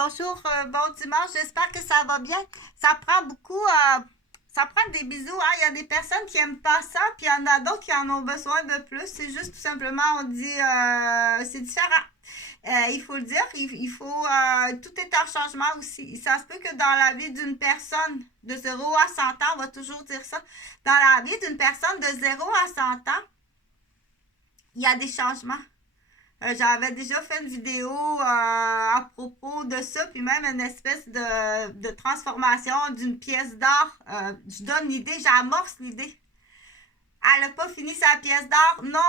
Bonjour, bon dimanche, j'espère que ça va bien. Ça prend beaucoup, ça prend des bisous, hein. Il y a des personnes qui aiment pas ça, puis il y en a d'autres qui en ont besoin de plus. C'est juste tout simplement, on dit, c'est différent. Il faut le dire, il faut, tout est en changement aussi. Ça se peut que dans la vie d'une personne de 0 à 100 ans, on va toujours dire ça, dans la vie d'une personne de 0 à 100 ans, il y a des changements. J'avais déjà fait une vidéo à propos de ça, puis même une espèce de transformation d'une pièce d'art. Je donne l'idée, j'amorce l'idée. Elle n'a pas fini sa pièce d'art. Non,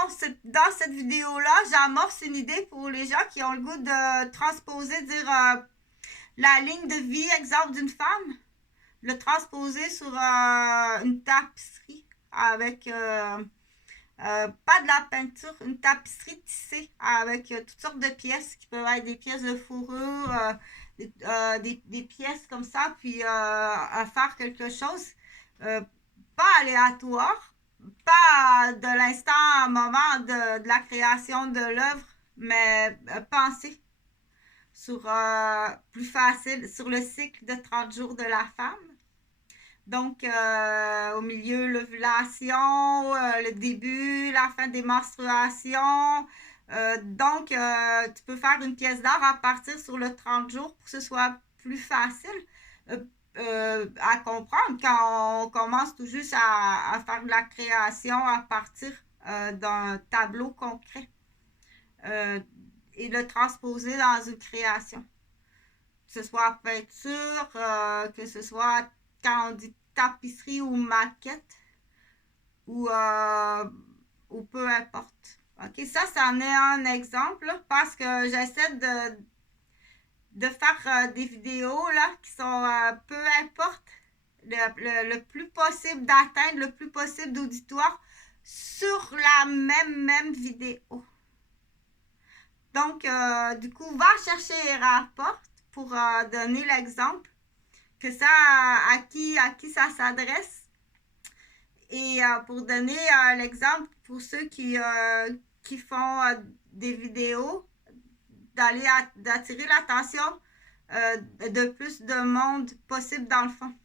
dans cette vidéo-là, j'amorce une idée pour les gens qui ont le goût de transposer, dire la ligne de vie, exemple, d'une femme, le transposer sur une tapisserie avec pas de la peinture, une tapisserie tissée avec toutes sortes de pièces qui peuvent être des pièces de fourrure, des pièces comme ça, puis à faire quelque chose pas aléatoire, pas de l'instant à moment de la création de l'œuvre, mais penser sur plus facile, sur le cycle de 30 jours de la femme. Donc, au milieu, l'ovulation, le début, la fin des menstruations. Tu peux faire une pièce d'art à partir sur le 30 jours pour que ce soit plus facile à comprendre quand on commence tout juste à faire de la création à partir d'un tableau concret euh, et le transposer dans une création. Que ce soit peinture, que ce soit quand on dit tapisserie ou maquette ou, ou peu importe. Ok, ça en est un exemple là, parce que j'essaie de faire des vidéos là, qui sont peu importe le plus possible d'atteindre le plus possible d'auditoire sur la même vidéo. Donc, du coup, va chercher les rapports pour donner l'exemple que ça à qui ça s'adresse et pour donner l'exemple pour ceux qui font des vidéos d'attirer l'attention de plus de monde possible dans le fond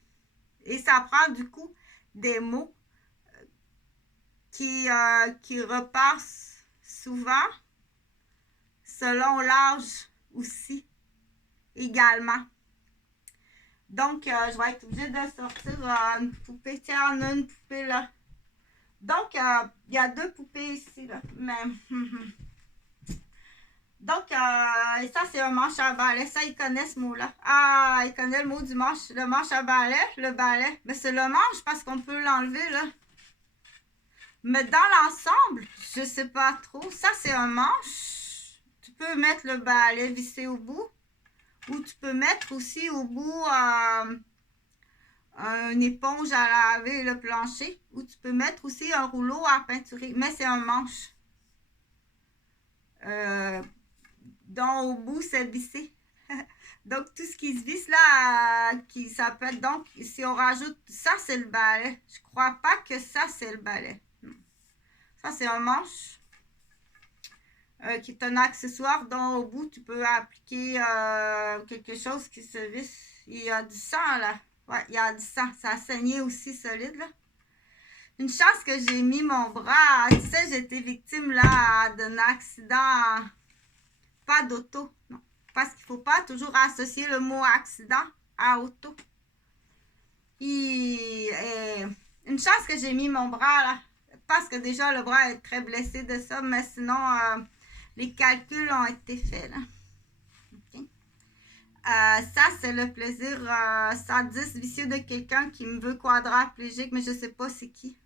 et ça prend du coup des mots qui repassent souvent selon l'âge aussi également. Donc, je vais être obligée de sortir une poupée. Tiens, on a une poupée là. Donc, il y a deux poupées ici, là. Mais, donc, et ça, c'est un manche à balai. Ça, ils connaissent ce mot-là. Ah, ils connaissent le mot du manche. Le manche à balai, le balai. Mais c'est le manche parce qu'on peut l'enlever, là. Mais dans l'ensemble, je sais pas trop. Ça, c'est un manche. Tu peux mettre le balai vissé au bout. Ou tu peux mettre aussi au bout une éponge à laver le plancher. Ou tu peux mettre aussi un rouleau à peinturer. Mais c'est un manche. Dont au bout c'est vissé. Donc tout ce qui se visse là, ça peut être donc, si on rajoute, ça c'est le balai. Je crois pas que ça c'est le balai. Ça c'est un manche. Qui est un accessoire dont au bout tu peux appliquer quelque chose qui se visse. Il y a du sang là. Ouais, il y a du sang. Ça a saigné aussi solide là. Une chance que j'ai mis mon bras. Tu sais, j'ai été victime là d'un accident. Pas d'auto, non. Parce qu'il ne faut pas toujours associer le mot accident à auto. Une chance que j'ai mis mon bras là. Parce que déjà le bras est très blessé de ça, mais sinon les calculs ont été faits là. Okay. Ça, c'est le plaisir sadiste, vicieux de quelqu'un qui me veut quadraplégique, mais je ne sais pas c'est qui.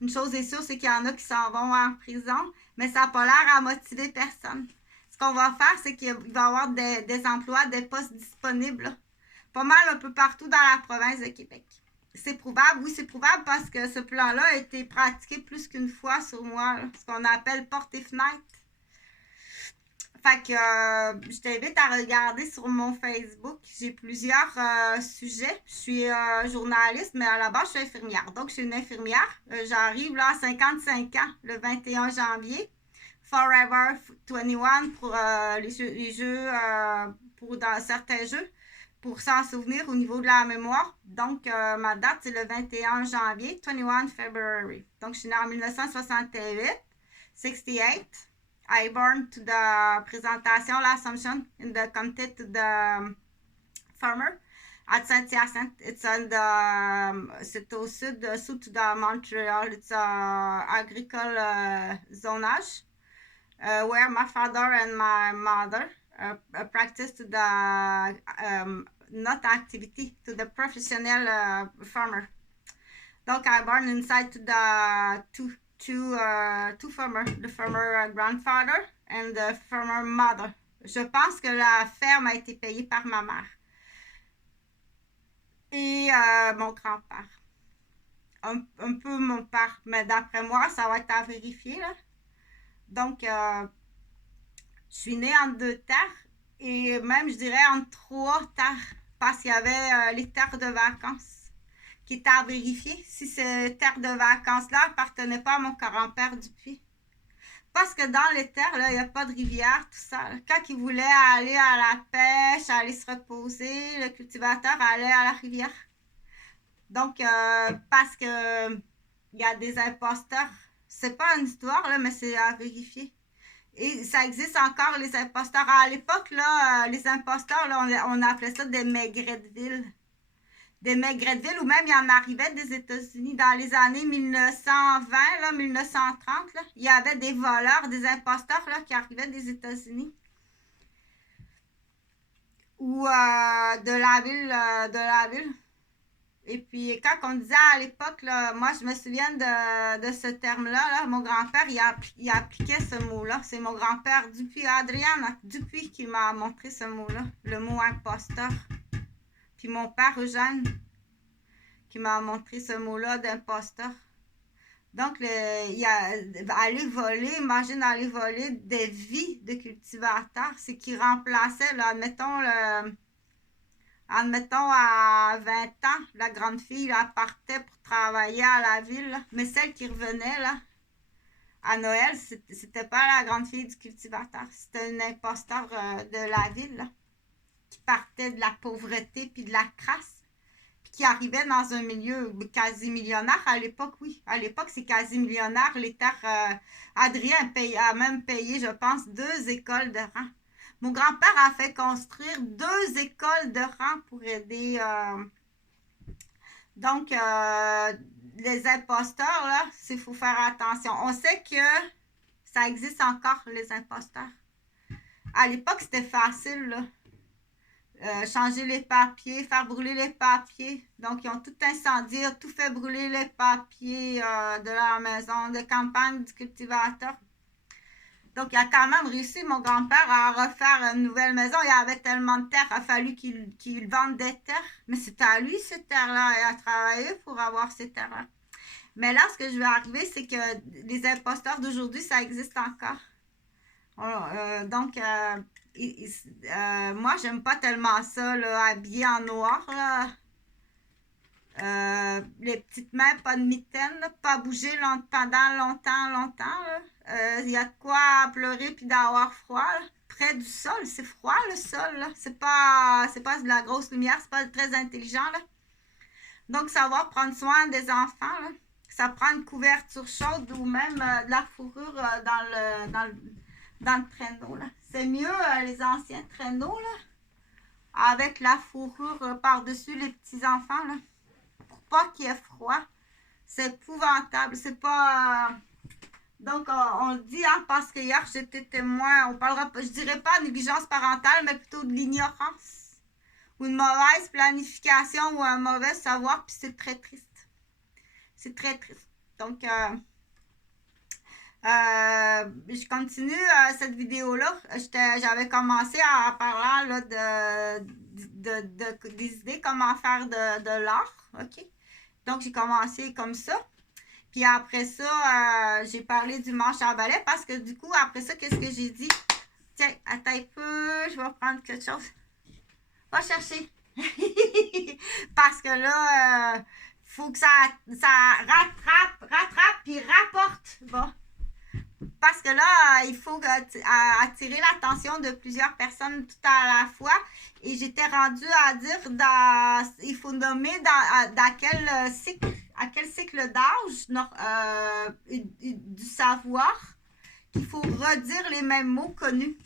Une chose est sûre, c'est qu'il y en a qui s'en vont en prison, mais ça n'a pas l'air à motiver personne. Ce qu'on va faire, c'est qu'il va y avoir des emplois, des postes disponibles, là. Pas mal un peu partout dans la province de Québec. C'est probable, oui, c'est probable parce que ce plan-là a été pratiqué plus qu'une fois sur moi, là, ce qu'on appelle porte et fenêtre. Fait que je t'invite à regarder sur mon Facebook. J'ai plusieurs sujets. Je suis journaliste, mais à la base, je suis infirmière. Donc, je suis une infirmière. J'arrive là à 55 ans le 21 janvier. Forever 21 pour les jeux pour dans certains jeux, pour s'en souvenir au niveau de la mémoire. Donc, ma date, c'est le 21 janvier, 21 February. Donc, je suis née en 1968, 68. I born to the présentation, l'Assumption, in the comté to the farmer at Saint-Hyacinthe. It's on the, c'est au sud de Montreal. It's agricole zonage, where my father and my mother practice to the not activity, to the professional farmer. Donc, I born inside to the two farmer, the farmer grandfather and the farmer mother. Je pense que la ferme a été payée par ma mère et mon grand-père. Un peu mon père, mais d'après moi, ça va être à vérifier, là. Donc, je suis née en 2 terres et même, je dirais, en 3 terres, parce qu'il y avait les terres de vacances qui étaient à vérifier si ces terres de vacances-là appartenaient pas à mon grand-père Dupuis. Parce que dans les terres, là, il n'y a pas de rivière, tout ça. Quand il voulait aller à la pêche, aller se reposer, le cultivateur allait à la rivière. Donc, parce que il y a des imposteurs. C'est pas une histoire, là, mais c'est à vérifier. Et ça existe encore, les imposteurs. À l'époque, là, les imposteurs, là, on appelait ça des maigrets de ville. Des maigrets de ville, ou même il y en arrivait des États-Unis dans les années 1920, là, 1930. Là, il y avait des voleurs, des imposteurs là, qui arrivaient des États-Unis. Ou de la ville. Et puis, quand on disait à l'époque, là, moi, je me souviens de ce terme-là. Là, mon grand-père, il appliquait ce mot-là. C'est mon grand-père Dupuis, Adrien Dupuis, qui m'a montré ce mot-là, le mot imposteur. Puis mon père Eugène, qui m'a montré ce mot-là d'imposteur. Donc, aller voler, imagine aller voler des vies de cultivateurs, c'est qui remplaçait, là, admettons à 20 ans, la grande fille, là, partait pour travailler à la ville, là. Mais celle qui revenait, là, à Noël, c'était pas la grande fille du cultivateur, c'était une imposteur de la ville, là, qui partait de la pauvreté puis de la crasse, puis qui arrivait dans un milieu quasi millionnaire. À l'époque, oui. À l'époque, c'est quasi millionnaire. Les terres, Adrien a même payé, je pense, 2 écoles de rang. Mon grand-père a fait construire 2 écoles de rang pour aider. Donc, les imposteurs, là, il faut faire attention. On sait que ça existe encore, les imposteurs. À l'époque, c'était facile, là. Changer les papiers, faire brûler les papiers. Donc, ils ont tout incendié, tout fait brûler les papiers de la maison de campagne du cultivateur. Donc, il a quand même réussi, mon grand-père, à refaire une nouvelle maison. Il y avait tellement de terre, il a fallu qu'il vende des terres. Mais c'était à lui, ces terres-là. Il a travaillé pour avoir ces terres-là. Mais là, ce que je vais arriver, c'est que les imposteurs d'aujourd'hui, ça existe encore. Donc, moi, j'aime pas tellement ça, là, habillé en noir, là. Les petites mains, pas de mitaines, pas bouger pendant longtemps. Il y a de quoi pleurer puis d'avoir froid, là. Près du sol, c'est froid le sol, là. C'est pas de la grosse lumière, c'est pas très intelligent, là. Donc, savoir prendre soin des enfants, là. Ça prend une couverture chaude ou même de la fourrure dans le traîneau, là. C'est mieux les anciens traîneaux, là, avec la fourrure par-dessus les petits-enfants, là, pour pas qu'il y ait froid. C'est épouvantable. C'est pas... Donc, on le dit, hein, parce que hier, j'étais témoin, on parlera, je dirais pas négligence parentale, mais plutôt de l'ignorance, ou une mauvaise planification, ou un mauvais savoir, puis c'est très triste. C'est très triste. Donc, je continue cette vidéo-là. J'avais commencé à parler là, des idées, comment faire de l'art. OK? Donc, j'ai commencé comme ça. Puis après ça, j'ai parlé du manche à balai parce que du coup, après ça, qu'est-ce que j'ai dit? Tiens, attends un peu, je vais prendre quelque chose. Va chercher. Parce que là, faut que ça rattrape, puis rapporte. Bon. Parce que là, il faut attirer l'attention de plusieurs personnes tout à la fois. Et j'étais rendue à dire, il faut nommer dans quel cycle, à quel cycle d'âge du savoir qu'il faut redire les mêmes mots connus.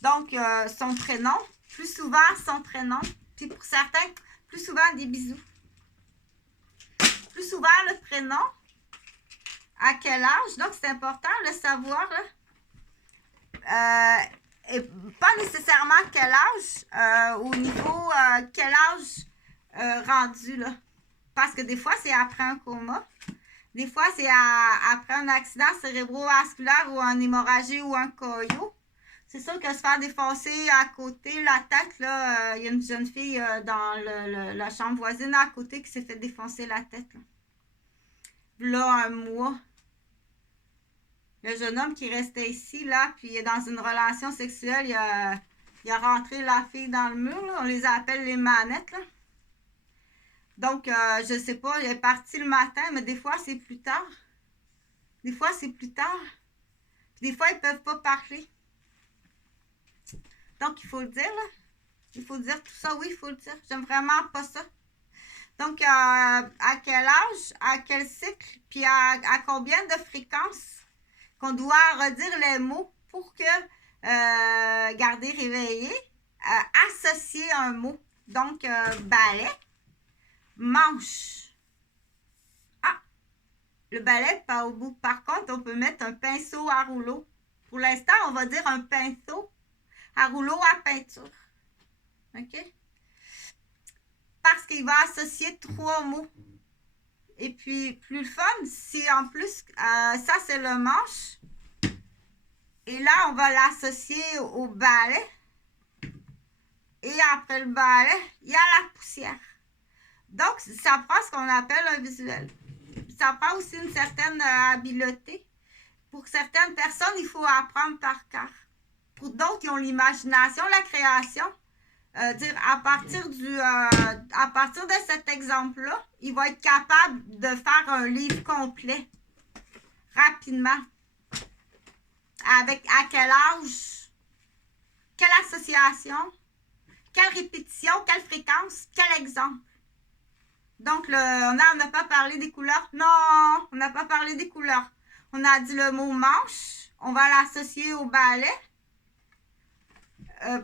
Donc, son prénom, plus souvent son prénom, puis pour certains, plus souvent des bisous. Plus souvent le prénom, à quel âge, donc c'est important le savoir, là. Et pas nécessairement quel âge, au niveau quel âge rendu, là. Parce que des fois, c'est après un coma. Des fois, c'est après un accident cérébrovasculaire ou une hémorragie ou un coyo. C'est sûr que se faire défoncer à côté, la tête, là, il y a une jeune fille dans la chambre voisine à côté qui s'est fait défoncer la tête, là, un mois. Le jeune homme qui restait ici, là, puis il est dans une relation sexuelle, il a rentré la fille dans le mur, là. On les appelle les manettes, là. Donc, je sais pas, il est parti le matin, mais des fois, c'est plus tard. Des fois, c'est plus tard. Puis des fois, ils peuvent pas parler. Donc, il faut le dire, là. Il faut dire tout ça, oui, il faut le dire. J'aime vraiment pas ça. Donc, à quel âge, à quel cycle, puis à combien de fréquences qu'on doit redire les mots pour que garder réveillé, associer un mot. Donc, balai, manche. Ah, le balai pas au bout. Par contre, on peut mettre un pinceau à rouleau. Pour l'instant, on va dire un pinceau à rouleau à peinture. OK? Parce qu'il va associer 3 mots. Et puis, plus le fun, si en plus, ça c'est le manche. Et là, on va l'associer au balai. Et après le balai, il y a la poussière. Donc, ça prend ce qu'on appelle un visuel. Ça prend aussi une certaine habileté. Pour certaines personnes, il faut apprendre par cœur. Pour d'autres, ils ont l'imagination, la création. Dire à partir de cet exemple-là, il va être capable de faire un livre complet rapidement. Avec à quel âge, quelle association, quelle répétition, quelle fréquence, quel exemple. Donc, on n'a pas parlé des couleurs. Non, on n'a pas parlé des couleurs. On a dit le mot manche. On va l'associer au balai.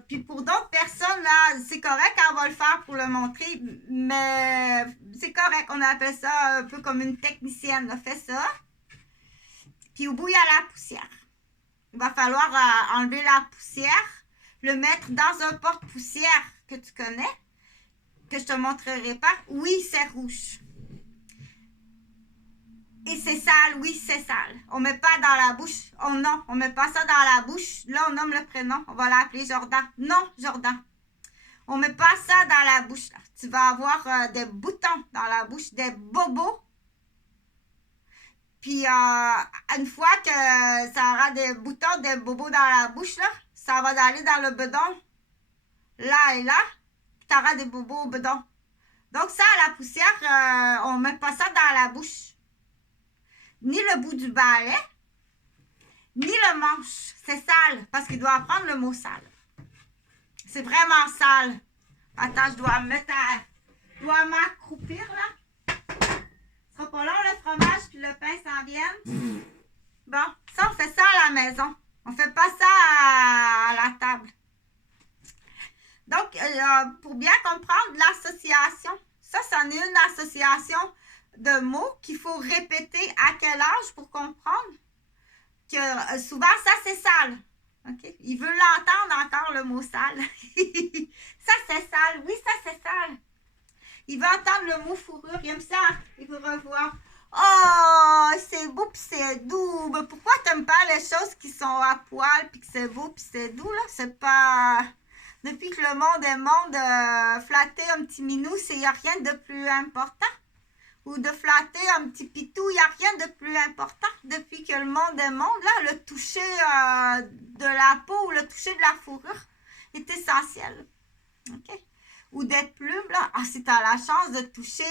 Puis pour d'autres personnes, là, c'est correct, on va le faire pour le montrer, mais c'est correct. On appelle ça un peu comme une technicienne. Là, fait ça. Puis au bout, il y a la poussière. Il va falloir enlever la poussière, le mettre dans un porte-poussière que tu connais, que je te montrerai pas. Oui, c'est rouge. Et c'est sale, oui, c'est sale. On met pas dans la bouche. Oh non, on met pas ça dans la bouche. Là, on nomme le prénom. On va l'appeler Jordan. Non, Jordan. On met pas ça dans la bouche. Là. Tu vas avoir des boutons dans la bouche, des bobos. Puis, une fois que ça aura des boutons, des bobos dans la bouche, là, ça va aller dans le bedon. Là et là, tu auras des bobos au bedon. Donc, ça, la poussière, on met pas ça dans la bouche. Ni le bout du balai, ni le manche. C'est sale, parce qu'il doit apprendre le mot sale. C'est vraiment sale. Attends, je dois m'accroupir, là. Ce sera pas long, le fromage puis le pain s'en viennent. Bon, ça, on fait ça à la maison. On fait pas ça à la table. Donc, pour bien comprendre l'association, ça, c'en est une association de mots qu'il faut répéter à quel âge pour comprendre que souvent, ça, c'est sale. Okay? Il veut l'entendre encore, le mot sale. Ça, c'est sale. Oui, ça, c'est sale. Il veut entendre le mot fourrure. Il aime ça. Il veut revoir. Oh, c'est beau pis c'est doux. Mais pourquoi t'aimes pas les choses qui sont à poil pis que c'est beau pis c'est doux, là? C'est pas... Depuis que le monde est monde, flatter un petit minou, il n'y a rien de plus important. Ou de flatter un petit pitou, il n'y a rien de plus important. Depuis que le monde est monde, là, le toucher de la peau ou le toucher de la fourrure est essentiel. OK? Ou des plumes, là. Ah, si tu as la chance de toucher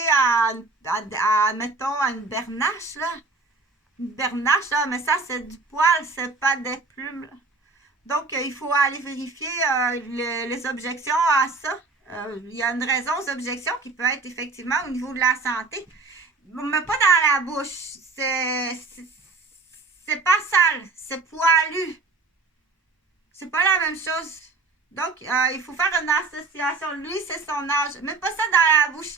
mettons, à une bernache, là. une bernache, là, mais ça, c'est du poil, c'est pas des plumes, là. Donc, il faut aller vérifier les objections à ça. Il y a une raison aux objections qui peut être effectivement au niveau de la santé, mais pas dans la bouche. C'est pas sale, c'est poilu. C'est pas la même chose. Donc, il faut faire une association. Lui, c'est son âge. Mets pas ça dans la bouche.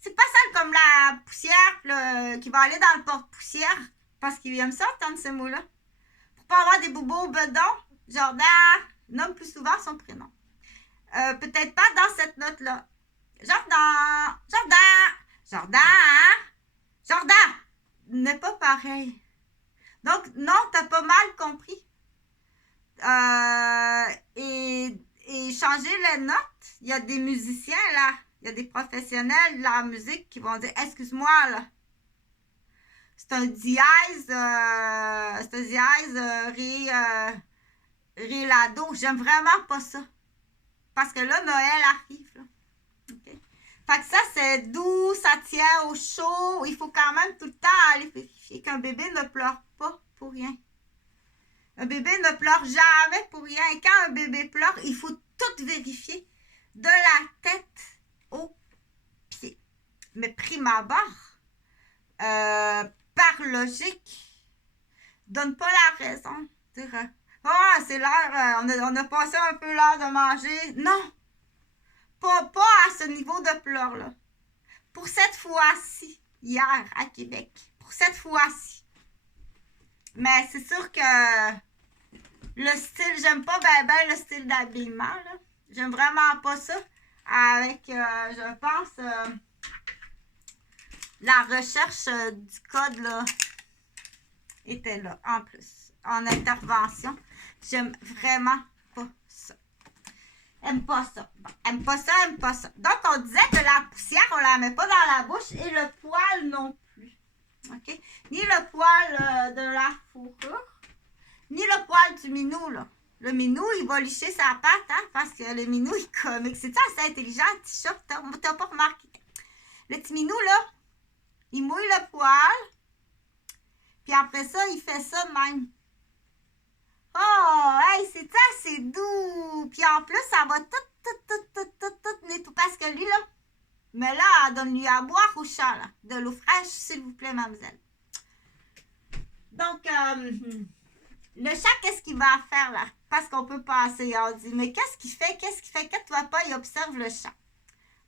C'est pas sale comme la poussière là, qui va aller dans le porte-poussière. Parce qu'il aime ça, entendre ces mots-là. Pour pas avoir des bobos bedons, Jordan nomme plus souvent son prénom. Peut-être pas dans cette note-là. Jordan, Jordan, Jordan, Jordan n'est pas pareil. Donc, non, t'as pas mal compris. Et changer les notes, il y a des musiciens là, il y a des professionnels de la musique qui vont dire, excuse-moi là, c'est un dièse, ré, la, do. J'aime vraiment pas ça. Parce que là, Noël arrive. Là. Okay. Fait que ça, c'est doux, ça tient au chaud. Il faut quand même tout le temps aller vérifier qu'un bébé ne pleure pas pour rien. Un bébé ne pleure jamais pour rien. Et quand un bébé pleure, il faut tout vérifier. De la tête aux pieds. Mais prime abord, par logique, donne pas la raison. Dire, c'est l'heure, on a passé un peu l'heure de manger. Non, pas à ce niveau de pleurs-là. Pour cette fois-ci, hier à Québec, pour cette fois-ci. Mais c'est sûr que le style, j'aime pas ben le style d'habillement. Là. J'aime vraiment pas ça. Avec, je pense, la recherche du code là, était là en plus, en intervention. J'aime vraiment pas ça. Aime pas ça. Bon, aime pas ça, aime pas ça. Donc, on disait que la poussière, on la met pas dans la bouche et le poil non plus. OK? Ni le poil de la fourrure, ni le poil du minou, là. Le minou, il va licher sa patte, hein, parce que le minou, il est comique. C'est ça, c'est intelligent, le t-shirt. T'as pas remarqué. Le petit minou, là, il mouille le poil, puis après ça, il fait ça de même. Oh, hey, c'est ça, c'est doux. Puis en plus, ça va tout nettoyer. Parce que lui, là, mais là, donne-lui à boire au chat, là. De l'eau fraîche, s'il vous plaît, mademoiselle. Donc, le chat, qu'est-ce qu'il va faire, là? Parce qu'on peut passer. On dit, mais qu'est-ce qu'il fait? Quand tu vas pas, il observe le chat.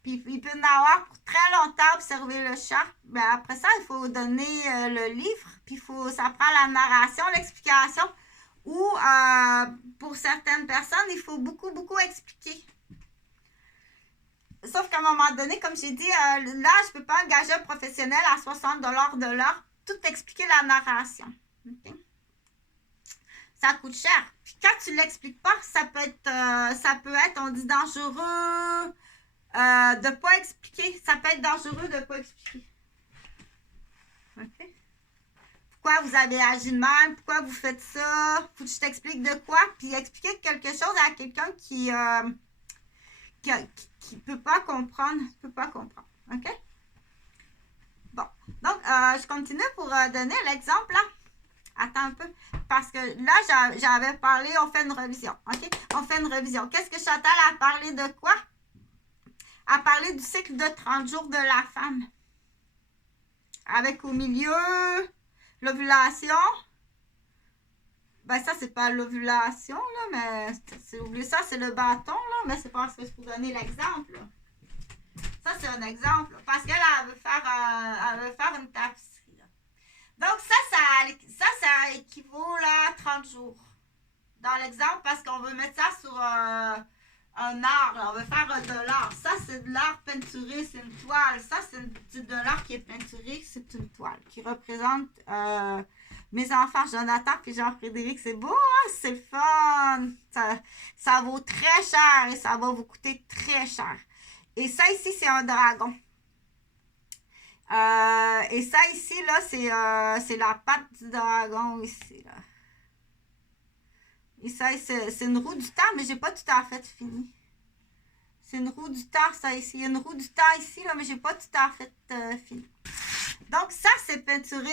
Puis il peut en avoir pour très longtemps observer le chat. Mais après ça, il faut donner le livre. Puis ça prend la narration, l'explication. Ou pour certaines personnes, il faut beaucoup expliquer. Sauf qu'à un moment donné, comme j'ai dit, là, je ne peux pas engager un professionnel à 60$ de l'heure, tout expliquer la narration. Okay? Ça coûte cher. Puis quand tu ne l'expliques pas, ça peut être, on dit, dangereux de ne pas expliquer. Ça peut être dangereux de ne pas expliquer. OK? Pourquoi vous avez agi de même? Pourquoi vous faites ça? Faut que je t'explique de quoi? Puis expliquer quelque chose à quelqu'un qui peut pas comprendre. OK? Bon. Donc, je continue pour donner l'exemple, là. Attends un peu. Parce que là, j'avais parlé, on fait une révision. OK? On fait une révision. Qu'est-ce que Chantal a parlé de quoi? Elle a parlé du cycle de 30 jours de la femme. Avec au milieu l'ovulation. Ben ça, c'est pas l'ovulation, là, mais ça, c'est le bâton, là, mais c'est parce que je peux donner l'exemple. Ça, c'est un exemple. Parce qu'elle veut faire une tapisserie. Là. Donc, ça équivaut là, à 30 jours. Dans l'exemple, parce qu'on veut mettre ça sur un art. Là. On veut faire de l'art. Ça, c'est de l'art peinturé, c'est une toile. Ça, c'est de l'art qui est peinturé, c'est une toile qui représente mes enfants, Jonathan et Jean-Frédéric. C'est beau, hein? C'est le fun. Ça vaut très cher et ça va vous coûter très cher. Et ça, ici, c'est un dragon. Et ça, ici, là, c'est la patte du dragon, ici, là. Et ça, c'est une roue du temps, mais j'ai pas tout à fait fini. C'est une roue du temps, ça, ici. Il y a une roue du temps ici, là, mais j'ai pas tout à fait fini. Donc, ça, c'est peinturé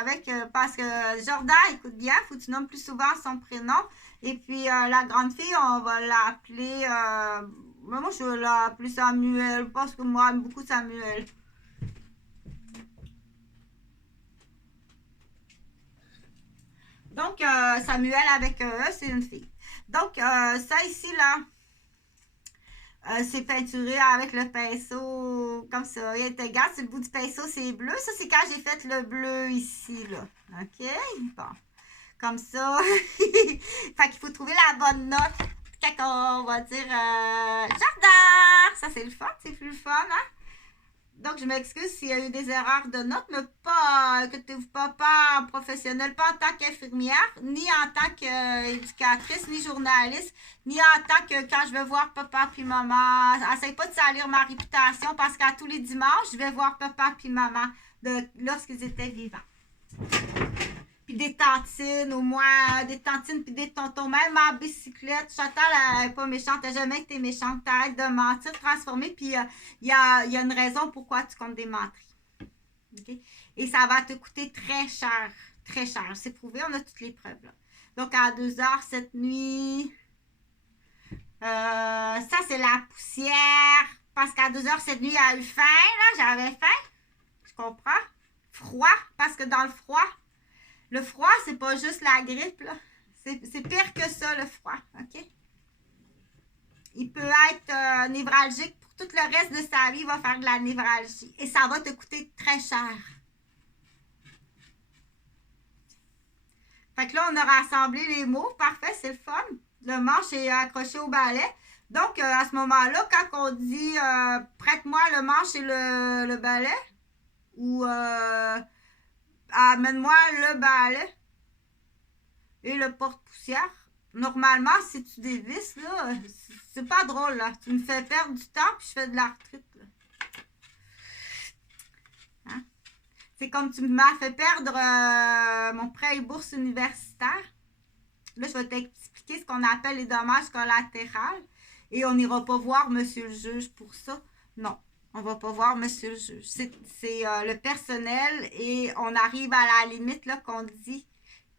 avec... parce que Jordan, écoute bien, faut que tu nommes plus souvent son prénom. Et puis, la grande fille, on va l'appeler... moi, je vais l'appeler Samuel, parce que moi, j'aime beaucoup Samuel. Donc, Samuel avec E, c'est une fille. Donc, ça ici, là, c'est peinturé avec le pinceau, comme ça. Et regarde, sur le bout du pinceau, c'est bleu. Ça, c'est quand j'ai fait le bleu ici, là. OK? Bon. Comme ça. Fait qu'il faut trouver la bonne note. Quand on va dire jardin. Ça, c'est le fun. C'est plus le fun, hein? Donc, je m'excuse s'il y a eu des erreurs de notes, mais pas, que tu pas professionnelle, pas en tant qu'infirmière, ni en tant qu'éducatrice, ni journaliste, ni en tant que quand je vais voir papa puis maman. Essaye pas de salir ma réputation parce qu'à tous les dimanches, je vais voir papa puis maman lorsqu'ils étaient vivants. Puis des tantines, au moins des tantines puis des tontons, même en bicyclette. Chantal, elle n'est pas méchante, elle n'a jamais été méchante. T'arrêtes de mentir, transformer, puis il y a une raison pourquoi tu comptes des menteries. Okay? Et ça va te coûter très cher, très cher. C'est prouvé, on a toutes les preuves là. Donc à 2h cette nuit, ça c'est la poussière. Parce qu'à 2h cette nuit, elle a eu faim, là, j'avais faim. Je comprends. Froid, parce que dans le froid, c'est pas juste la grippe, là. C'est pire que ça, le froid, OK? Il peut être névralgique pour tout le reste de sa vie, il va faire de la névralgie. Et ça va te coûter très cher. Fait que là, on a rassemblé les mots. Parfait, c'est le fun. Le manche est accroché au balai. Donc, à ce moment-là, quand on dit prête-moi le manche et le balai, ou amène-moi le balai et le porte-poussière, normalement, si tu dévisses, là, c'est pas drôle, là. Tu me fais perdre du temps, puis je fais de la retraite, là. Hein? C'est comme tu m'as fait perdre mon prêt et bourse universitaire. Là, je vais t'expliquer ce qu'on appelle les dommages collatéraux. Et on n'ira pas voir monsieur le juge pour ça. Non, on va pas voir monsieur le juge. C'est le personnel et on arrive à la limite là qu'on dit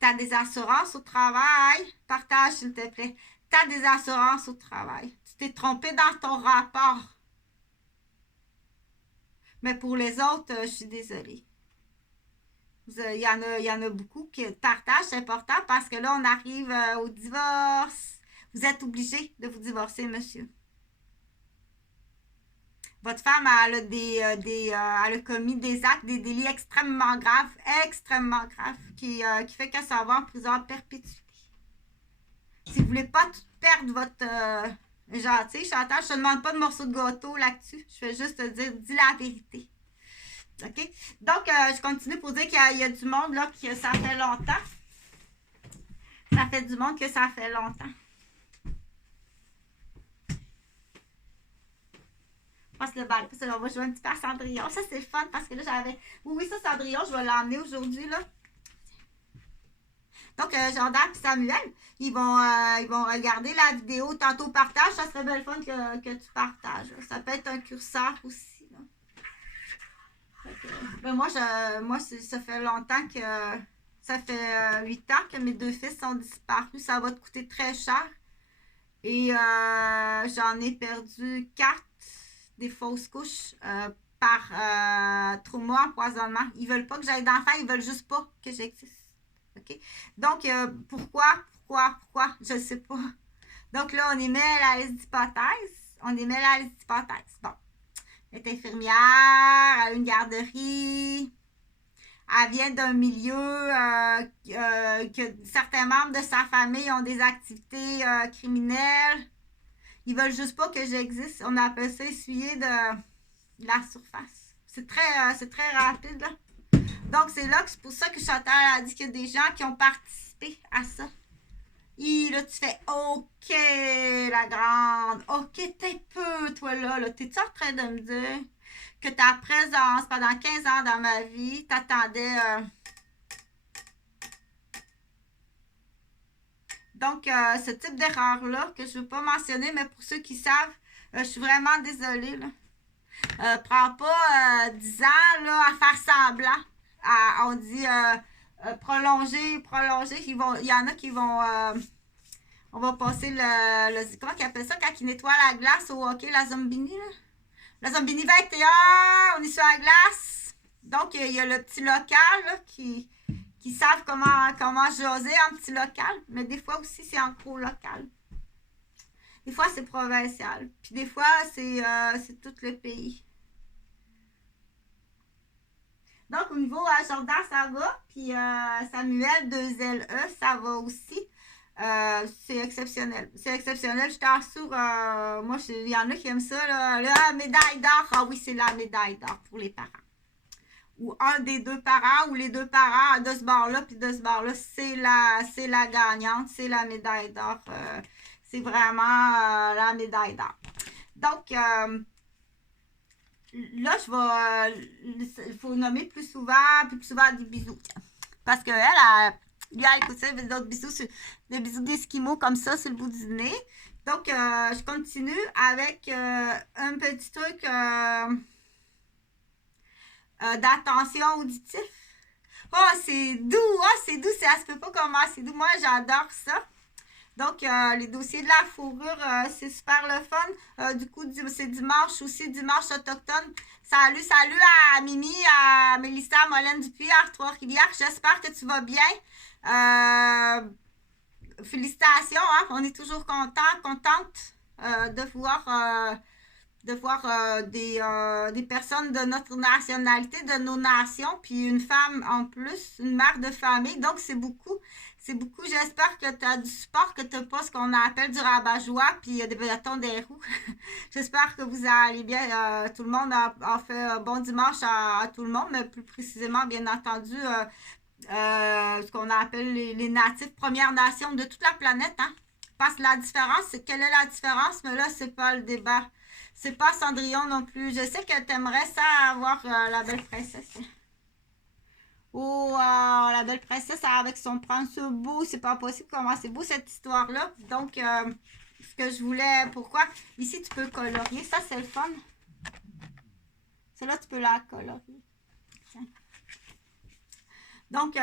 tu as des assurances au travail. Partage, s'il te plaît. Tu as des assurances au travail. Tu t'es trompé dans ton rapport. Mais pour les autres, je suis désolée. Il y en a beaucoup qui partagent, c'est important parce que là, on arrive au divorce. Vous êtes obligé de vous divorcer, monsieur. Votre femme elle a commis des actes, des délits extrêmement graves, qui fait qu'elle s'en va en prison à perpétuité. Si vous voulez pas tout perdre votre gentil, Chantal, je te demande pas de morceau de gâteau là-dessus. Je vais juste te dire, dis la vérité. OK? Donc, je continue pour dire qu'il y a du monde là que ça fait longtemps. Ça fait du monde que ça fait longtemps. Passe le bal. Puis on va jouer un petit peu à Cendrillon. Ça, c'est fun parce que là, j'avais. Oui, ça, Cendrillon, je vais l'emmener aujourd'hui, là. Donc, Jordan et Samuel, ils vont regarder la vidéo. Tantôt, partage. Ça serait bien le fun que tu partages. Ça peut être un curseur aussi, là. Ben moi, ça fait longtemps que. Ça fait 8 ans que mes 2 fils sont disparus. Ça va te coûter très cher. Et j'en ai perdu 4 des fausses couches par trauma, empoisonnement. Ils veulent pas que j'aille d'enfants, ils veulent juste pas que j'existe. OK? Donc, pourquoi? Je ne sais pas. Donc là, on émet la liste d'hypothèses. Bon. Elle est infirmière, elle a une garderie. Elle vient d'un milieu que certains membres de sa famille ont des activités criminelles. Ils veulent juste pas que j'existe. On appelle ça essuyer de la surface. C'est très rapide, là. Donc, c'est pour ça que Chantal a dit qu'il y a des gens qui ont participé à ça. Et là, tu fais OK, la grande. OK, t'es peu, toi, là. T'es-tu en train de me dire que ta présence pendant 15 ans dans ma vie, t'attendais. Donc, ce type d'erreur-là, que je ne veux pas mentionner, mais pour ceux qui savent, je suis vraiment désolée, là. Prends pas 10 ans là, à faire semblant. On dit prolonger, prolonger. Il y en a qui vont... on va passer comment ils appellent ça quand ils nettoient la glace au hockey, la Zombini, là? La Zombini 21, on est sur la glace. Donc, il y a le petit local là, qui savent comment jaser en petit local. Mais des fois aussi, c'est en gros local. Des fois, c'est provincial. Puis des fois, c'est tout le pays. Donc, au niveau Jordan, ça va. Puis Samuel, 2LE, ça va aussi. C'est exceptionnel. C'est exceptionnel. Je t'assure, moi, il y en a qui aiment ça. Là, la médaille d'or. Ah oui, c'est la médaille d'or pour les parents. Ou un des deux parents, ou les deux parents de ce bord-là, puis de ce bord-là, c'est la gagnante. C'est la médaille d'or. C'est vraiment la médaille d'or. Donc, là, il faut nommer plus souvent des bisous. Parce qu'elle, lui, elle écoutait d'autres bisous, des bisous d'esquimaux comme ça sur le bout du nez. Donc, je continue avec un petit truc d'attention auditif. Oh, c'est doux! Oh, c'est doux! Ça se peut pas comment c'est doux. Moi, j'adore ça. Donc, les dossiers de la fourrure, c'est super le fun. Du coup, c'est dimanche aussi, dimanche autochtone. Salut à Mimi, à Mélissa, à Molène Dupuis, à Trois-Rivières. J'espère que tu vas bien. Félicitations, hein? On est toujours contente de voir des personnes de notre nationalité, de nos nations, puis une femme en plus, une mère de famille. Donc, c'est beaucoup. C'est beaucoup. J'espère que tu as du support, que tu n'as pas ce qu'on appelle du rabat-joie, puis des bâtons des roues. J'espère que vous allez bien. Tout le monde a fait bon dimanche à tout le monde, mais plus précisément, bien entendu, ce qu'on appelle les natifs, Premières Nations de toute la planète. Hein? Parce que la différence, quelle est la différence? Mais là, c'est pas le débat. C'est pas Cendrillon non plus. Je sais que tu aimerais ça avoir la belle princesse. Oh, la belle princesse avec son prince beau. C'est pas possible comment c'est beau cette histoire-là. Donc, ce que je voulais... Pourquoi? Ici, tu peux colorier. Ça, c'est le fun. Celle-là, tu peux la colorier. Tiens. Donc,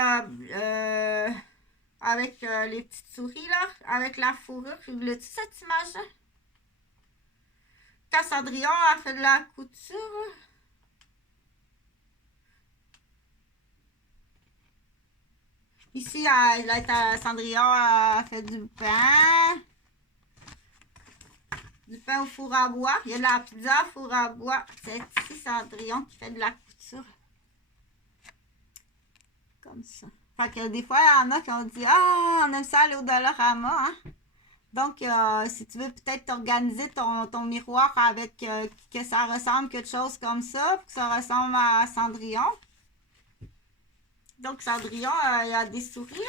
avec les petites souris, là, avec la fourrure. L'as-tu cette image-là? Quand Cendrillon a fait de la couture. Ici, Cendrillon a fait du pain. Du pain au four à bois. Il y a de la pizza au four à bois. C'est ici Cendrillon qui fait de la couture. Comme ça. Fait que des fois, il y en a qui ont dit « Ah, on aime ça aller au Dollarama, hein? » Donc, si tu veux peut-être t'organiser ton miroir avec que ça ressemble quelque chose comme ça, pour que ça ressemble à Cendrillon. Donc, Cendrillon, il y a des souris, là.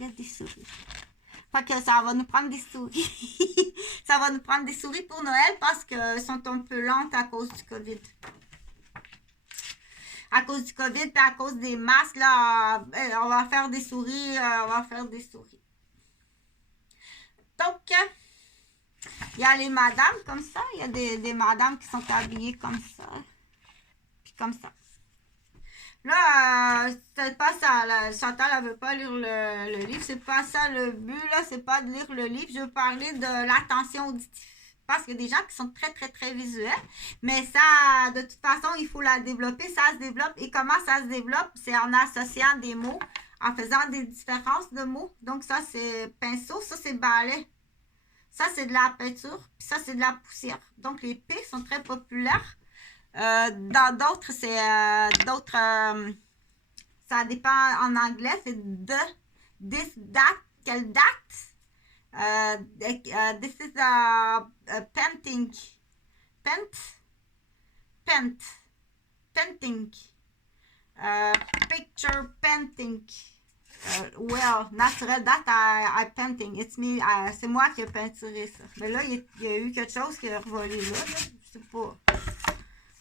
Il y a des souris. Fait que ça va nous prendre des souris. Ça va nous prendre des souris pour Noël parce qu'elles sont un peu lentes à cause du COVID. À cause du COVID et à cause des masques, là, on va faire des souris. Donc, il y a les madames comme ça. Il y a des madames qui sont habillées comme ça. Puis comme ça. Là, c'est pas ça. Là, Chantal, elle veut pas lire le livre. C'est pas ça le but, là. C'est pas de lire le livre. Je veux parler de l'attention auditive. Parce qu'il y a des gens qui sont très, très, très visuels. Mais ça, de toute façon, il faut la développer. Ça se développe. Et comment ça se développe? C'est en associant des mots, en faisant des différences de mots. Donc, ça, c'est pinceau. Ça, c'est balai. Ça, c'est de la peinture. Puis ça, c'est de la poussière. Donc, les P sont très populaires. Dans d'autres, c'est ça dépend en anglais, c'est this, that, quelle date. This is a painting. Painting. Picture painting. Well, natural that I painting. It's me. C'est moi qui ai peinturé ça. Mais là, il y a eu quelque chose qui est revolé là.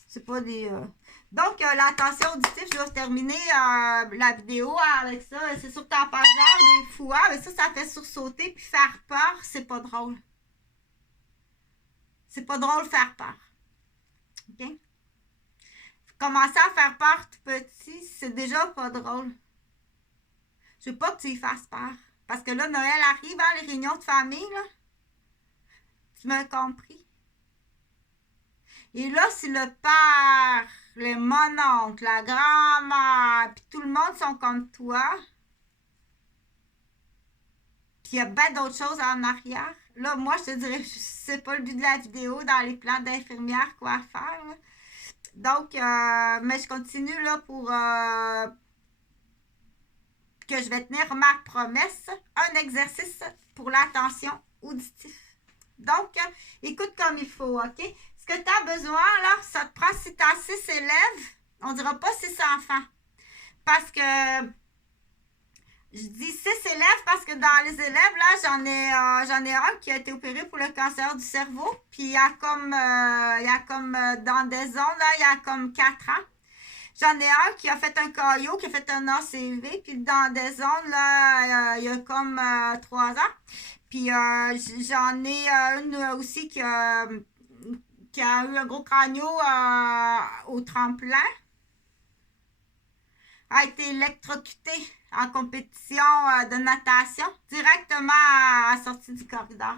C'est pas des... Donc, l'attention auditive, je vais terminer la vidéo avec ça. C'est sûr que t'en parles des fois, mais ça fait sursauter puis faire peur, c'est pas drôle. C'est pas drôle faire peur. OK? Commencer à faire peur tout petit, c'est déjà pas drôle. Je veux pas que tu y fasses peur. Parce que là, Noël arrive, hein, les réunions de famille, là. Tu m'as compris? Et là, si le père, le mononcle, la grand-mère, puis tout le monde sont comme toi, puis il y a bien d'autres choses en arrière, là, moi, je te dirais, c'est pas le but de la vidéo, dans les plans d'infirmière, quoi faire, là. Donc, mais je continue, là, pour que je vais tenir ma promesse, un exercice pour l'attention auditive. Donc, écoute comme il faut, OK? Ce que tu as besoin, là, ça te prend, si tu as 6 élèves, on ne dira pas 6 enfants. Parce que, je dis 6 élèves parce que dans les élèves, là, j'en ai un qui a été opéré pour le cancer du cerveau. Puis, il y a comme dans des zones, là, il y a comme 4 ans. J'en ai un qui a fait un caillot, qui a fait un ACV, puis dans des zones, là, il y a comme 3 ans. Puis j'en ai une aussi qui a eu un gros crânio au tremplin, a été électrocutée en compétition de natation, directement à la sortie du corridor.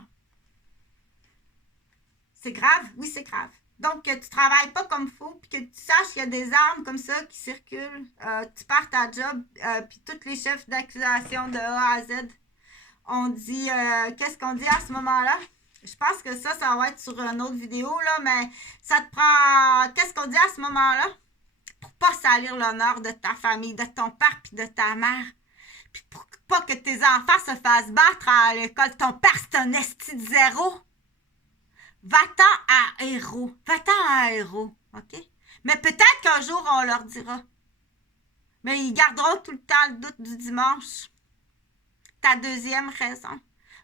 C'est grave? Oui, c'est grave. Donc, que tu travailles pas comme il faut, puis que tu saches qu'il y a des armes comme ça qui circulent. Tu pars ta job, puis tous les chefs d'accusation de A à Z, on dit, qu'est-ce qu'on dit à ce moment-là? Je pense que ça va être sur une autre vidéo, là, mais ça te prend, qu'est-ce qu'on dit à ce moment-là? Pour pas salir l'honneur de ta famille, de ton père, puis de ta mère. Puis pour pas que tes enfants se fassent battre à l'école. Ton père, c'est un esti de zéro. Va-t'en à héros. Va-t'en à héros, OK? Mais peut-être qu'un jour, on leur dira. Mais ils garderont tout le temps le doute du dimanche. Ta deuxième raison.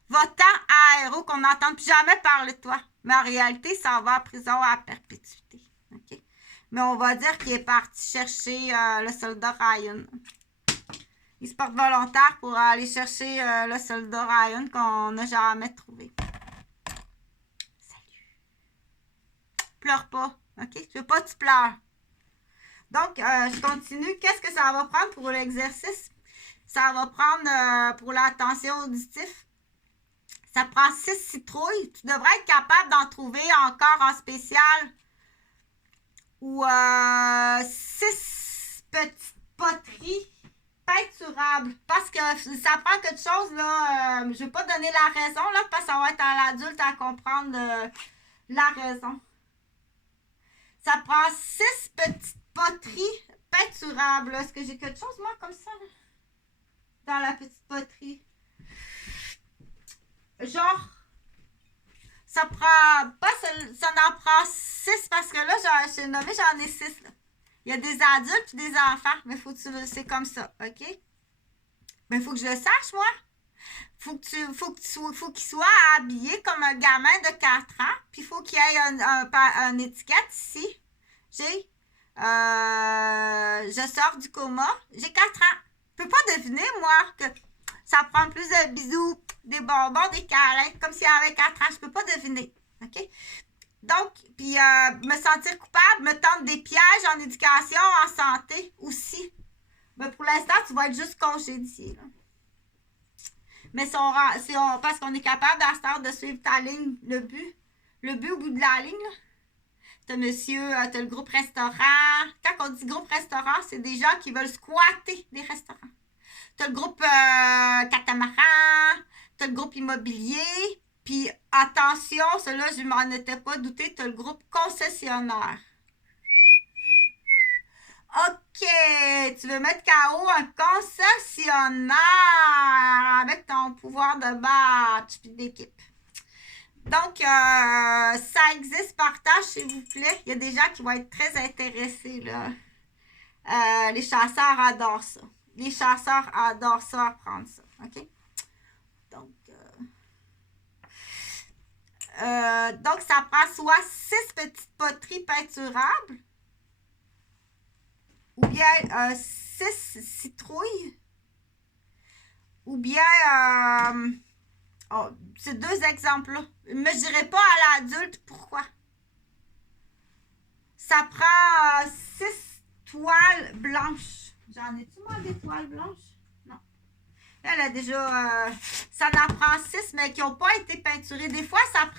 Va-t'en à héros qu'on n'entende plus jamais parler de toi. Mais en réalité, ça va en prison à perpétuité, OK? Mais on va dire qu'il est parti chercher le soldat Ryan. Il se porte volontaire pour aller chercher le soldat Ryan qu'on n'a jamais trouvé. Pleure pas, OK? Je veux pas que tu pleures. Donc, je continue. Qu'est-ce que ça va prendre pour l'exercice? Ça va prendre pour l'attention auditive. Ça prend 6 citrouilles. Tu devrais être capable d'en trouver encore en spécial. Ou 6 petites poteries peinturables. Parce que ça prend quelque chose, là. Je ne vais pas donner la raison, là, parce que ça va être à l'adulte à comprendre la raison. Ça prend 6 petites poteries peinturables. Est-ce que j'ai quelque chose, moi, comme ça, là? Dans la petite poterie? Genre, ça prend pas, ça en prend 6 parce que là, j'ai nommé, j'en ai 6. Là. Il y a des adultes et des enfants, mais c'est comme ça, OK? Mais il faut que je le sache, moi. Faut qu'il soit habillé comme un gamin de 4 ans, puis il faut qu'il y ait une étiquette ici. J'ai, je sors du coma, j'ai 4 ans. Je peux pas deviner, moi, que ça prend plus de bisous, des bonbons, des câlins, comme s'il y avait 4 ans. Je peux pas deviner, OK? Donc, puis me sentir coupable, me tendre des pièges en éducation, en santé aussi. Mais pour l'instant, tu vas être juste congédié, là. Mais parce qu'on est capable à cette heure de suivre ta ligne, le but au bout de la ligne, là. T'as t'as le groupe restaurant. Quand on dit groupe restaurant, c'est des gens qui veulent squatter des restaurants. T'as le groupe catamaran, t'as le groupe immobilier, puis attention, celui-là, je m'en étais pas douté, t'as le groupe concessionnaire. OK, tu veux mettre KO un concessionnaire avec ton pouvoir de batch puis d'équipe. Donc, ça existe, partage s'il vous plaît. Il y a des gens qui vont être très intéressés, là. Les chasseurs adorent ça. Les chasseurs adorent ça, apprendre ça, OK? Donc, ça prend soit 6 petites poteries peinturables ou bien 6 citrouilles ou bien ces 2 exemples-là. Mais je dirais pas à l'adulte pourquoi. ça prend 6 toiles blanches. J'en ai-tu, moi, des toiles blanches? Non. Elle a déjà... ça en prend 6, mais qui n'ont pas été peinturées. Des fois, ça